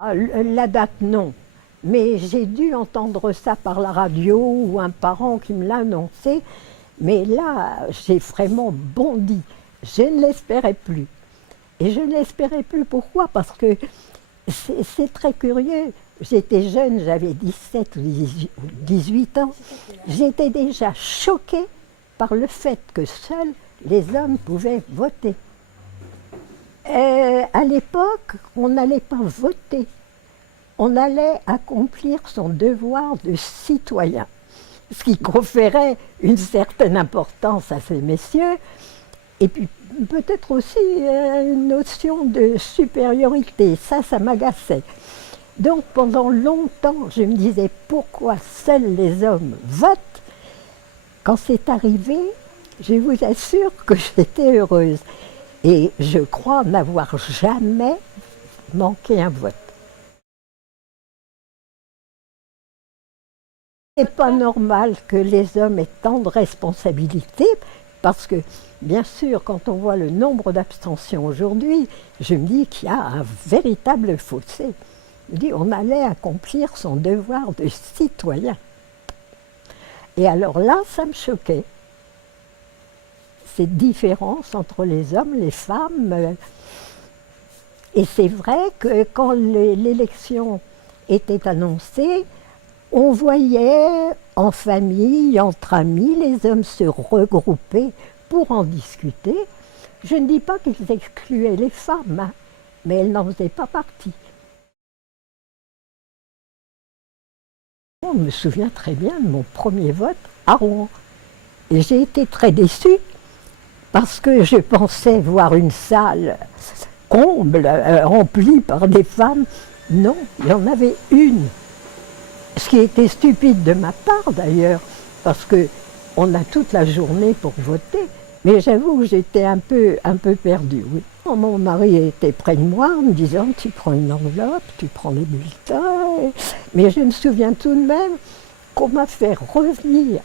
La date, non. Mais j'ai dû entendre ça par la radio ou un parent qui me l'a annoncé. Mais là, j'ai vraiment bondi. Je ne l'espérais plus. Et je ne l'espérais plus. Pourquoi? Parce que c'est très curieux. J'étais jeune, j'avais 17 ou 18 ans. J'étais déjà choquée par le fait que seuls les hommes pouvaient voter. À l'époque, on n'allait pas voter. On allait accomplir son devoir de citoyen, ce qui conférait une certaine importance à ces messieurs, et puis peut-être aussi une notion de supériorité. Ça m'agaçait. Donc pendant longtemps, je me disais pourquoi seuls les hommes votent. Quand c'est arrivé, je vous assure que j'étais heureuse. Et je crois n'avoir jamais manqué un vote. C'est pas normal que les hommes aient tant de responsabilités, parce que, bien sûr, quand on voit le nombre d'abstentions aujourd'hui, je me dis qu'il y a un véritable fossé. Je me dis, on allait accomplir son devoir de citoyen. Et alors là, ça me choquait. Cette différence entre les hommes, les femmes. Et c'est vrai que quand l'élection était annoncée, on voyait en famille, entre amis, les hommes se regrouper pour en discuter. Je ne dis pas qu'ils excluaient les femmes, hein, mais elles n'en faisaient pas partie. On me souvient très bien de mon premier vote à Rouen. Et j'ai été très déçue parce que je pensais voir une salle comble, remplie par des femmes. Non, il y en avait une. Ce qui était stupide de ma part d'ailleurs, parce qu'on a toute la journée pour voter, mais j'avoue que j'étais un peu perdue. Oui. Mon mari était près de moi en me disant « tu prends une enveloppe, tu prends les bulletins ». Mais je me souviens tout de même qu'on m'a fait revenir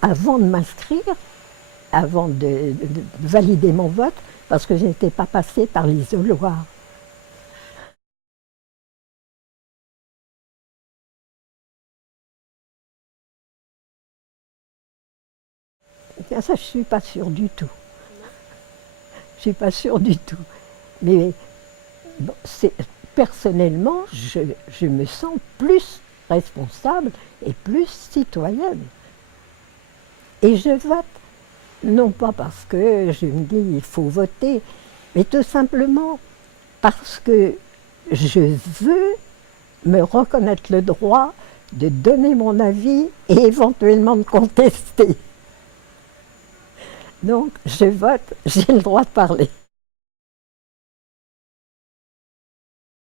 avant de m'inscrire, avant de valider mon vote, parce que je n'étais pas passée par l'isoloir. Ça, je ne suis pas sûre du tout. Je ne suis pas sûre du tout. Mais bon, personnellement, je me sens plus responsable et plus citoyenne. Et je vote, non pas parce que je me dis il faut voter, mais tout simplement parce que je veux me reconnaître le droit de donner mon avis et éventuellement de contester. Donc, je vote, j'ai le droit de parler.